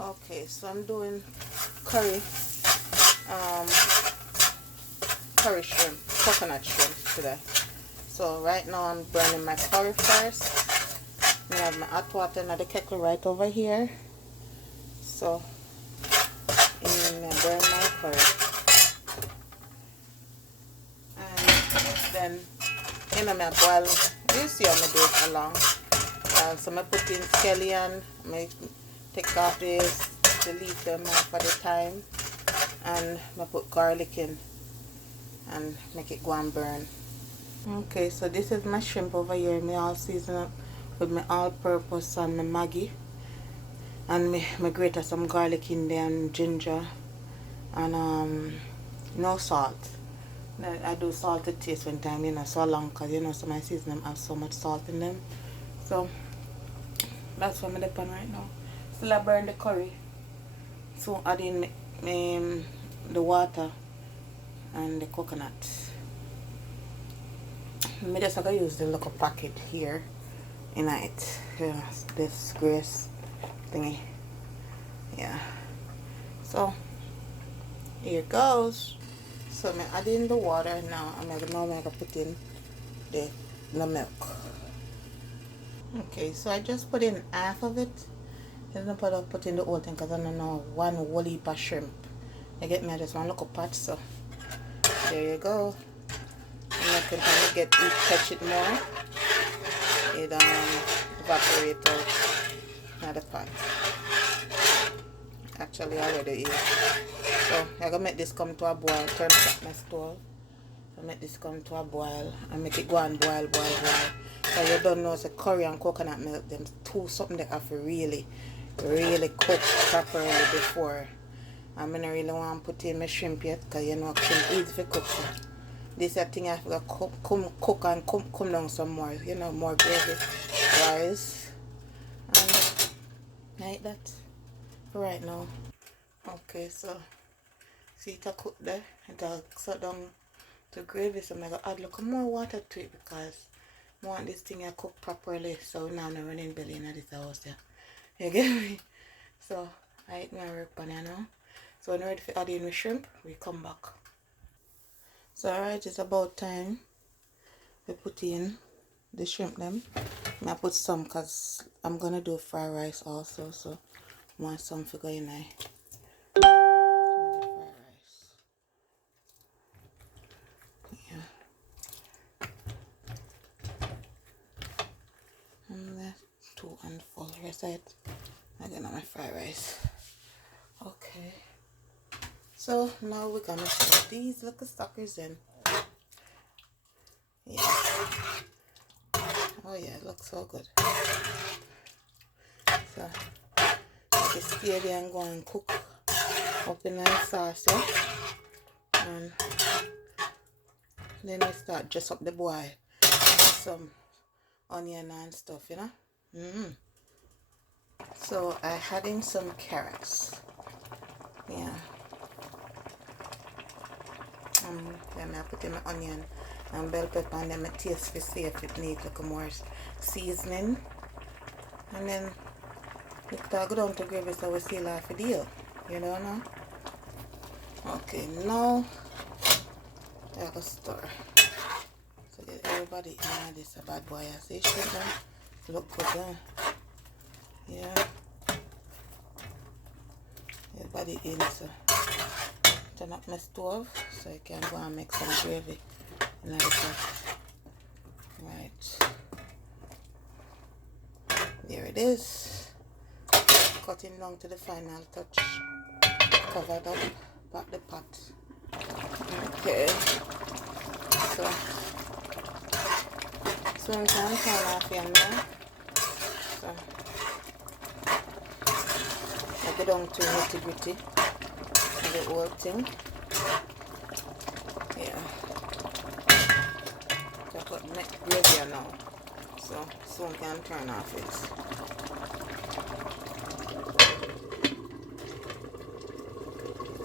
Okay, so I'm doing curry, um, curry shrimp, coconut shrimp today. So right now I'm burning my curry first. I have my hot water in the kettle right over here. So I'm burn my curry, and then I boil. You see how I do it along. So I put in scallion. I take off the leaf them for the time, and I put garlic in and make it go and burn. Okay, so this is my shrimp over here. Me all season up with my all-purpose and my Maggi, and me grate some garlic in there and ginger, and no salt. I do salt to taste one time, so long, cause some of my season have so much salt in them. So that's what I'm doing right now. Still I burn the curry. So add in the water and the coconut. I just gonna use the little packet here in it. Yeah, this grace thingy. Yeah. So here it goes. So I'm adding the water now. I'm gonna put in the milk. Okay, so I just put in half of it. I'm not put in the whole thing because I don't know one whole heap of shrimp. You get me? I just want to look a pot, so there you go. And I can kind of catch it more. It evaporate out of the pot. Actually already is. So I'm gonna make this come to a boil. Turn up my stove. So make this come to a boil and make it go and boil. So you don't know, it's a curry and coconut milk, them two something that have to really cook properly before. I don't really want to put in my shrimp yet, because shrimp easy to cook. So this thing I have to cook and come down some more, more gravy wise. And like that for right now. Okay, so see it cook there, it'll sit down to gravy, so I'm going to add a little more water to it because I want this thing to cook properly, so now I'm not running belly in this house there. You get me? So I eat my work on now. So when I'm ready to add in the shrimp, we come back. So alright, it's about time we put in the shrimp them. I put some because I'm gonna do fried rice also, so I want some to go in there. Fried rice. Yeah. And that's 2 and 4 rest it. Again on my fried rice. Okay. So now we're gonna put these little suckers in. Yeah. Oh yeah, it looks so good. So let it stay there and go and cook up in nice sauce, yeah? And then we start just up the boil with some onion and stuff, So I had in some carrots. Yeah. Then I put in my onion and bell pepper, and then my taste to see if it needs like more seasoning. And then it go down to gravy, so we seal off the deal. Now? Okay, now I go stir. So get everybody in this a bad boy. I say shit now. Look good, huh? Yeah. Everybody in, so turn up my stove so I can go and make some gravy. Right. There it is. Cutting down to the final touch. Cover it up. Back the pot. Okay. So we can turn off here now. So I go down to nitty-gritty of the whole thing. Yeah. So I put gravy here now. So soon can turn off it.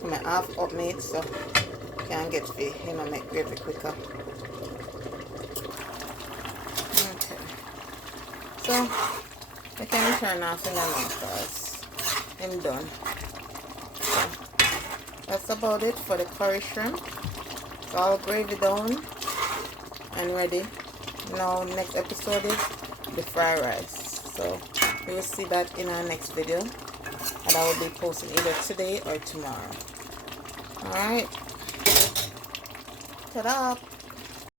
I'm half up made, so can get make gravy quicker. Okay. So I can turn off in a minute, guys. I'm done. So that's about it for the curry shrimp. It's all gravy down and ready. Now next episode is the fried rice. So you will see that in our next video, and I will be posting either today or tomorrow. Alright. Ta-da!